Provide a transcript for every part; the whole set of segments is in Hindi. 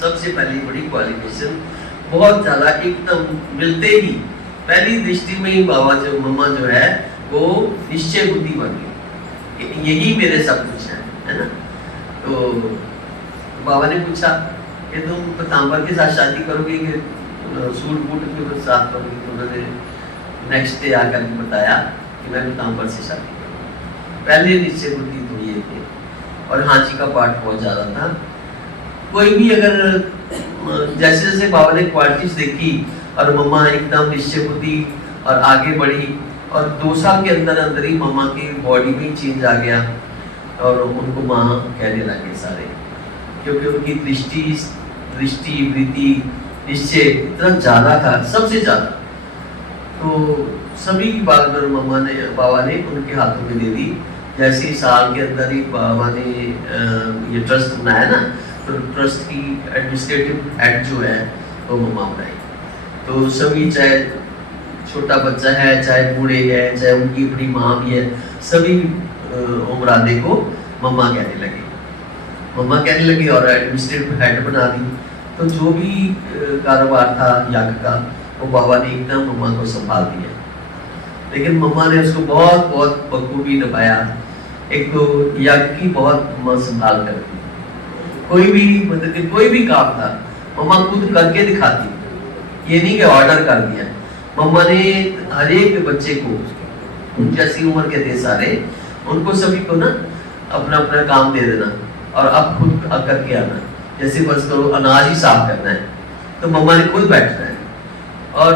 सबसे पहली बड़ी क्वालिफिकेशन, बहुत ज़्यादा एकदम मिलते ही पहली दृष्टि में ही बाबा जो मम्मा जो है वो निश्चय बुद्धि बन गई, यही मेरे सब कुछ है ना। तो बाबा ने पूछा कि तुम पतांबर के साथ शादी करोगे कि सूट बूट के साथ करोगे? तो उन्होंने नेक्स्ट डे आकर बताया कि मैं पतांबर से शादी करूँगा। पहले निश्चय बुद्धि तो ये थे, और हाँ जी का पाठ बहुत ज़्यादा था। कोई भी अगर जैसे जैसे बाबा ने क्वालिटीज देखी और मम्मा एकदम निश्चय बुद्धि और आगे बढ़ी, और 2 साल के अंदर अंदर ही मम्मा की बॉडी में चेंज आ गया और उनको माँ कहने लगे सारे, क्योंकि उनकी दृष्टि वृत्ति निश्चय इतना ज़्यादा था, सबसे ज़्यादा। तो सभी की बात बाबा ने उनके हाथों में दे दी। जैसे ही साल के अंदर ही बाबा ने ये ट्रस्ट बनाया ना, तो ट्रस्ट की एडमिनिस्ट्रेटिव हेड जो है वो मम्मा बनाई। तो सभी, चाहे छोटा बच्चा है, चाहे बूढ़े है, चाहे उनकी अपनी माँ भी है, सभी उमरादे को मम्मा कहने लगे और एडमिनिस्ट्रेटिव हेड बना दी। तो जो भी कारोबार था याग का, वो बाबा ने एकदम मम्मा को संभाल दिया। लेकिन मम्मा ने उसको बहुत बहुत बखूबी निभाया। एक तो याग की बहुत संभाल कर दी। कोई भी मतलब कि कोई भी काम था मम्मा खुद करके दिखाती, ये नहीं कि ऑर्डर कर दिया। मम्मा ने हर एक बच्चे को जैसी उम्र के थे सारे, उनको सभी को ना अपना अपना काम दे देना और अब खुद करके आना। जैसे बस करो अनाज ही साफ करना है तो मम्मा ने खुद बैठना है, और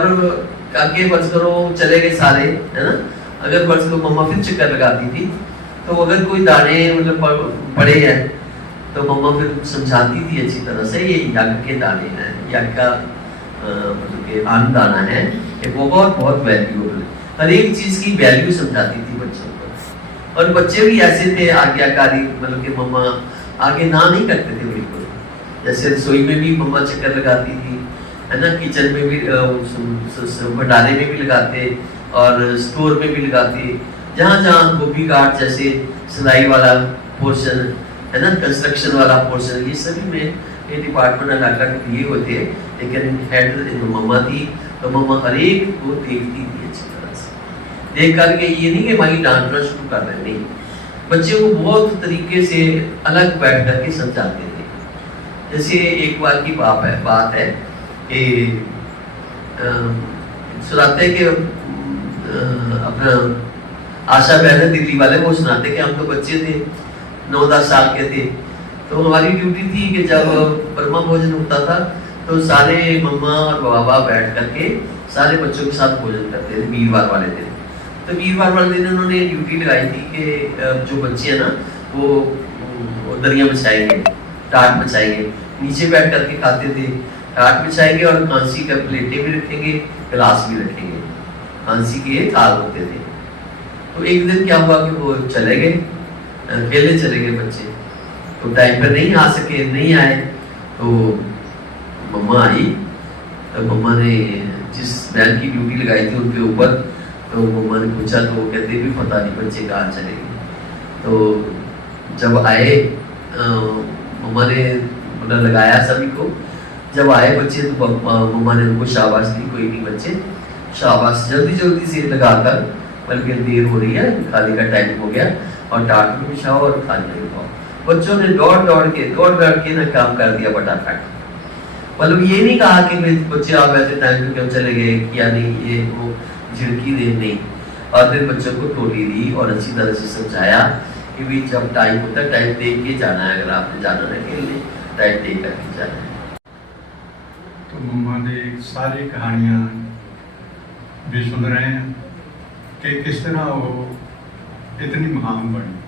आगे फर्ज करो चले गए सारे, है ना। अगर फर्ज करो मम्मा फिर चक्कर लगाती थी, तो अगर कोई दाने मतलब पड़े हैं तो मम्मा फिर समझाती थी अच्छी तरह से, ये यज्ञ के दाने हैं, यज्ञ का मतलब के अन्न दाना है, ये बहुत बहुत वैल्यूएबल है। हर एक चीज की वैल्यू समझाती थी बच्चों को। और बच्चे भी ऐसे थे आज्ञाकारी, मतलब कि मम्मा आगे ना नहीं करते थे बिल्कुल। जैसे रसोई में भी मम्मा चक्कर लगाती थी, है ना, किचन में भी, भंडारे में भी लगाते और स्टोर में भी लगाते। जहाँ जहाँ गोभी काट, जैसे सिलाई वाला पोर्शन है ना, कंस्ट्रक्शन वाला पोर्शन, ये सभी में ये डिपार्टमेंट अलग दिए होते। लेकिन हेड मम्मा थी, तो मम्मा हर एक को देखती थी अच्छी तरह से। देख करके ये नहीं कि भाई डांटना शुरू कर रहे, नहीं, बच्चे को बहुत तरीके से अलग बैठ करके समझाते थे। जैसे एक बार की बात है कि सुनाते कि अपना आशा बहन दिल्ली वाले, वो सुनाते कि हम तो बच्चे थे, 9-10 साल के थे, तो हमारी ड्यूटी थी कि जब ब्रह्मा भोजन होता था तो सारे मम्मा और बाबा बैठ करके सारे बच्चों के साथ भोजन करते थे वीरवार वाले दिन। तो वीरवार वाले दिन उन्होंने ड्यूटी लगाई थी कि जो बच्चे हैं ना वो दरिया बिछाएंगे, टाट बिछाएंगे, नीचे बैठ करके खाते थे। टाट बिछाएंगे और कांसी का प्लेटें भी रखेंगे, गिलास भी रखेंगे, कांसी के थाल होते थे। तो एक दिन क्या हुआ कि वो चले गए, अकेले चले गए बच्चे, तो टाइम पर नहीं आ सके, नहीं आए। तो मम्मा आई, तो मम्मा ने जिस बैल की ड्यूटी लगाई थी उनके ऊपर, तो मम्मा ने पूछा, तो वो कहते भी पता नहीं बच्चे कहाँ चले गए। तो जब आए मम्मा ने लगाया सभी को, जब आए बच्चे तो मम्मा ने उनको शाबाश दी, कोई नहीं बच्चे शाबाश, जल्दी जल्दी से लगाकर, बल्कि देर हो रही है, खाने का टाइम हो गया, और टाट में बिछाओ और खाने में खाओ। बच्चों ने दौड़ दौड़ के ना काम कर दिया फटाफट। मतलब ये नहीं कहा कि बच्चे आप ऐसे टाइम पे क्यों चले गए, किया नहीं, ये वो झिड़की दे नहीं। और फिर बच्चों को टोली दी और अच्छी तरह से समझाया कि भी जब टाइम होता है टाइम देख के जाना है, अगर आपने जाना है खेलने टाइम देख करके जाना है। तो मम्मा ने सारी कहानियाँ भी सुन रहे हैं कि किस तरह वो इतनी महान बनी।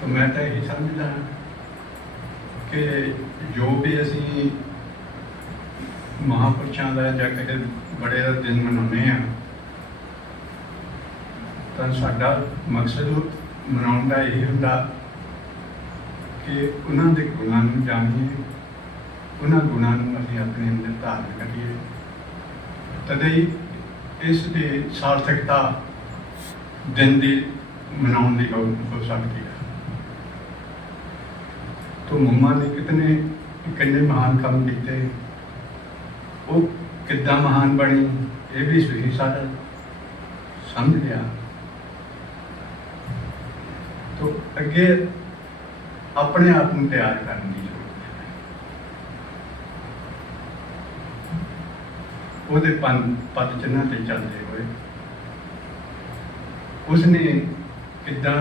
तो मैं तो यही समझदा कि जो भी असी महापुरुषों का या किसी बड़े का दिन मनाने हैं, तो साडा मकसद मनाने का यही होंदा कि उन्होंने गुणों को जानिए, उन्होंने गुणों को असीं अपने अंदर धारण करिए, तदे इसकी सार्थकता दिन की मनाने की हो सकती है। तो मम्मा ने कितने महान काम किए, वो कितना महान बनी, ये भी सही सारा समझ लिया। तो अगे अपने आप को तैयार करने की जरूरत है। वो पद चिन्ह से चलते हुए उसने किदा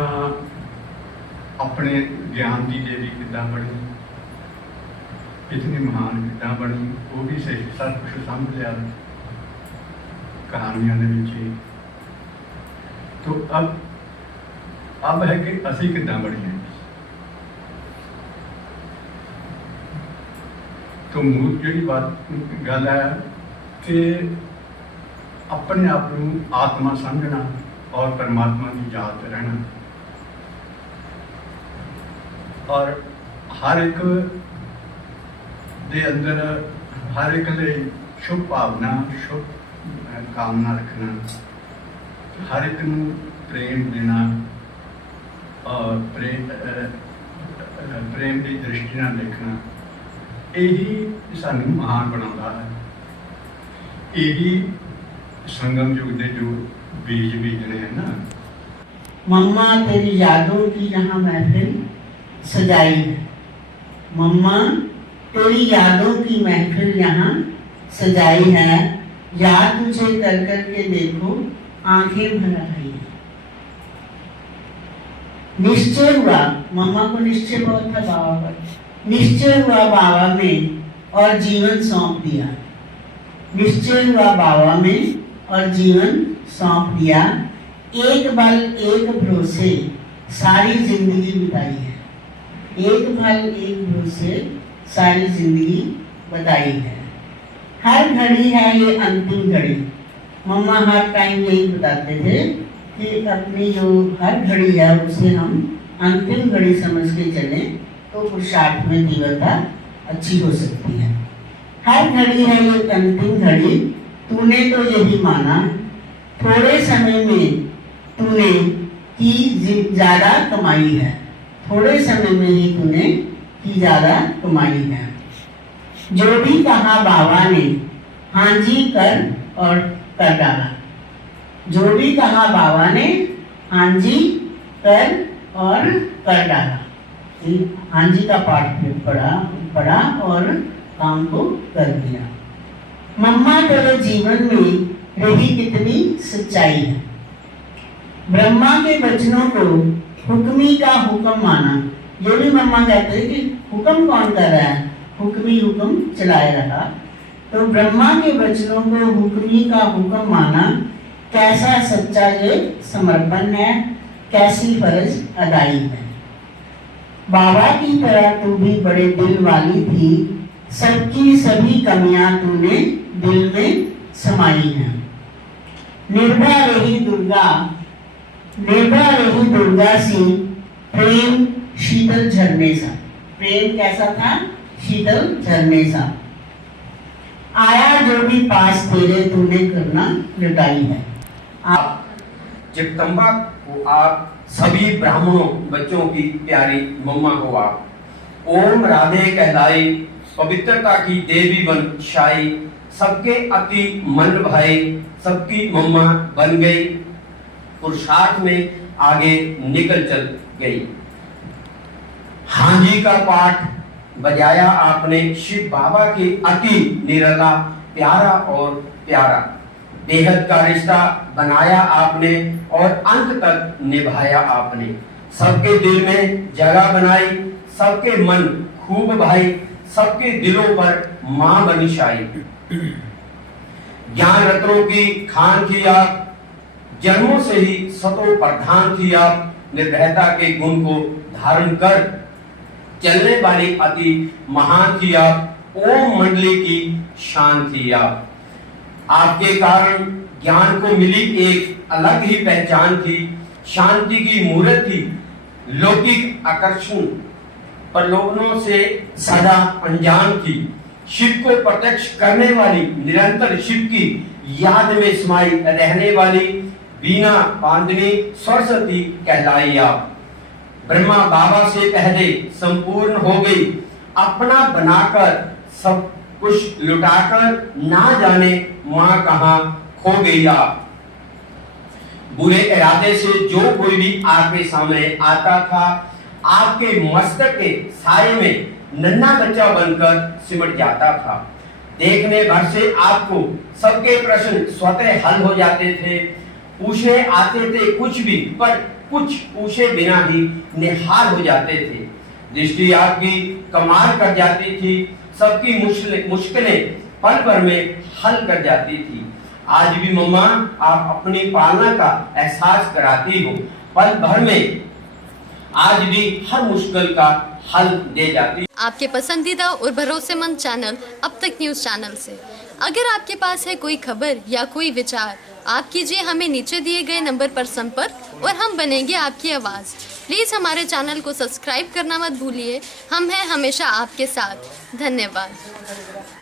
अपने ज्ञान की देवी किदा बनी, इतनी महान किदा बनी, वो भी सही सब कुछ समझ लिया कहानियों के विच। तो अब है कि असी किदा बनी। तो मूल जी बात गल है कि अपने आप को आत्मा समझना और परमात्मा की याद रहना, और हर एक दे अंदर हर एक लिए शुभ भावना शुभ कामना रखना, हर एक को प्रेम देना और प्रेम की दृष्टि न देखना, यही सानू महान बनाता है। यही संगम युग के जो बीज बीजने हैं ना। मम्मा तेरी यादों की यहाँ महफिल सजाई है, मम्मा तेरी यादों की महफिल यहाँ सजाई है, याद तुझे कर कर के देखो आंखें भर आई है। निश्चय हुआ, मम्मा को निश्चय बहुत था बाबा पर, निश्चय हुआ बाबा में और जीवन सौंप दिया, निश्चय हुआ बाबा में और जीवन सौंप दिया। एक बल एक भरोसे सारी जिंदगी बिताई है, एक बल एक भरोसे सारी जिंदगी बताई है। हर घड़ी है ये अंतिम घड़ी, मम्मा हर टाइम यही बताते थे कि अपनी जो हर घड़ी है उसे हम अंतिम घड़ी समझ के चलें तो पुरुषार्थ में तीव्रता अच्छी हो सकती है। हर घड़ी है ये अंतिम घड़ी, तूने तो यही माना, थोड़े समय में तूने की ज्यादा कमाई है, थोड़े समय में ही तूने की ज्यादा कमाई है। जो भी कहा बाबा ने हाँ जी कर और कर डाला, जो भी कहा बाबा ने हाँ जी कर और कर डाला। हाँ जी का पाठ पढ़ा और काम को कर दिया। मम्मा तेरे जीवन में रही कितनी सच्चाई है, ब्रह्मा के वचनों को हुक्मी का हुक्म माना। ये भी मम्मा कहते हैं कि हुक्म कौन कर रहा है, हुक्मी हुक्म चलाए रहा। तो ब्रह्मा के वचनों को हुक्मी का हुक्म माना, कैसा सच्चा ये समर्पण है, कैसी फर्ज अदाई है। बाबा की तरह तू भी बड़े दिल वाली थी, सबकी सभी कमियां तूने दिल में समाई हैं। निर्भय रही दुर्गा सी प्रेम शीतल झरने सा। प्रेम कैसा था, शीतल झरने सा। आया जो भी पास तेरे तूने करना लुटाई है। आप जगदम्बा को आप सभी ब्राह्मणों बच्चों की प्यारी मम्मा हो आप। ओम राधे कहलाई पवित्रता की देवी बन शाई, सबके अति मन भाई सबकी मम्मा बन गई, पुरुषार्थ में आगे निकल चल गई। हाँ जी का पाठ बजाया आपने, शिव बाबा के अति निराला प्यारा और प्यारा बेहद का रिश्ता बनाया आपने और अंत तक निभाया आपने। सबके दिल में जगह बनाई, सबके मन खूब भाई, सबके दिलों पर मां बनी शाही। ज्ञान रत्नों की खान थी आप, जन्मों से ही सतो प्रधान थी आप। निर्भयता के गुण को धारण कर चलने वाली अति महान थी आप। ओम मंडली की शान थी आप। आपके कारण ज्ञान को मिली एक अलग ही पहचान थी। शांति की मूर्त थी, लौकिक आकर्षण प्रलोभनों से सदा अनजान थी। शिव को प्रत्यक्ष करने वाली, निरंतर शिव की याद में समाई रहने वाली वीणा पांडनी सरस्वती कहलाई आप। ब्रह्मा बाबा से पहले संपूर्ण हो गई, अपना बनाकर सब कुछ लुटाकर ना जाने मां कहां खो गई आप। बुरे इरादे से जो कोई भी आपके सामने आता था, आपके मस्तक के साये में नन्हा बच्चा बनकर सिमट जाता था। देखने भर से आपको सबके प्रश्न स्वतः हल हो जाते थे। पूछे आते थे कुछ भी, पर कुछ पूछे बिना ही निहाल हो जाते थे। दृष्टि आपकी कमाल कर जाती थी, सबकी मुश्किलें पल भर में हल कर जाती थी। आज भी मम्मा आप अपनी पालना का एहसास कराती हो, पल भर में आज भी हर मुश्किल का हल दे जाती। आपके पसंदीदा और भरोसेमंद चैनल अब तक न्यूज़ चैनल से अगर आपके पास है कोई खबर या कोई विचार, आप कीजिए हमें नीचे दिए गए नंबर पर संपर्क और हम बनेंगे आपकी आवाज़। प्लीज़ हमारे चैनल को सब्सक्राइब करना मत भूलिए। हम हैं हमेशा आपके साथ। धन्यवाद।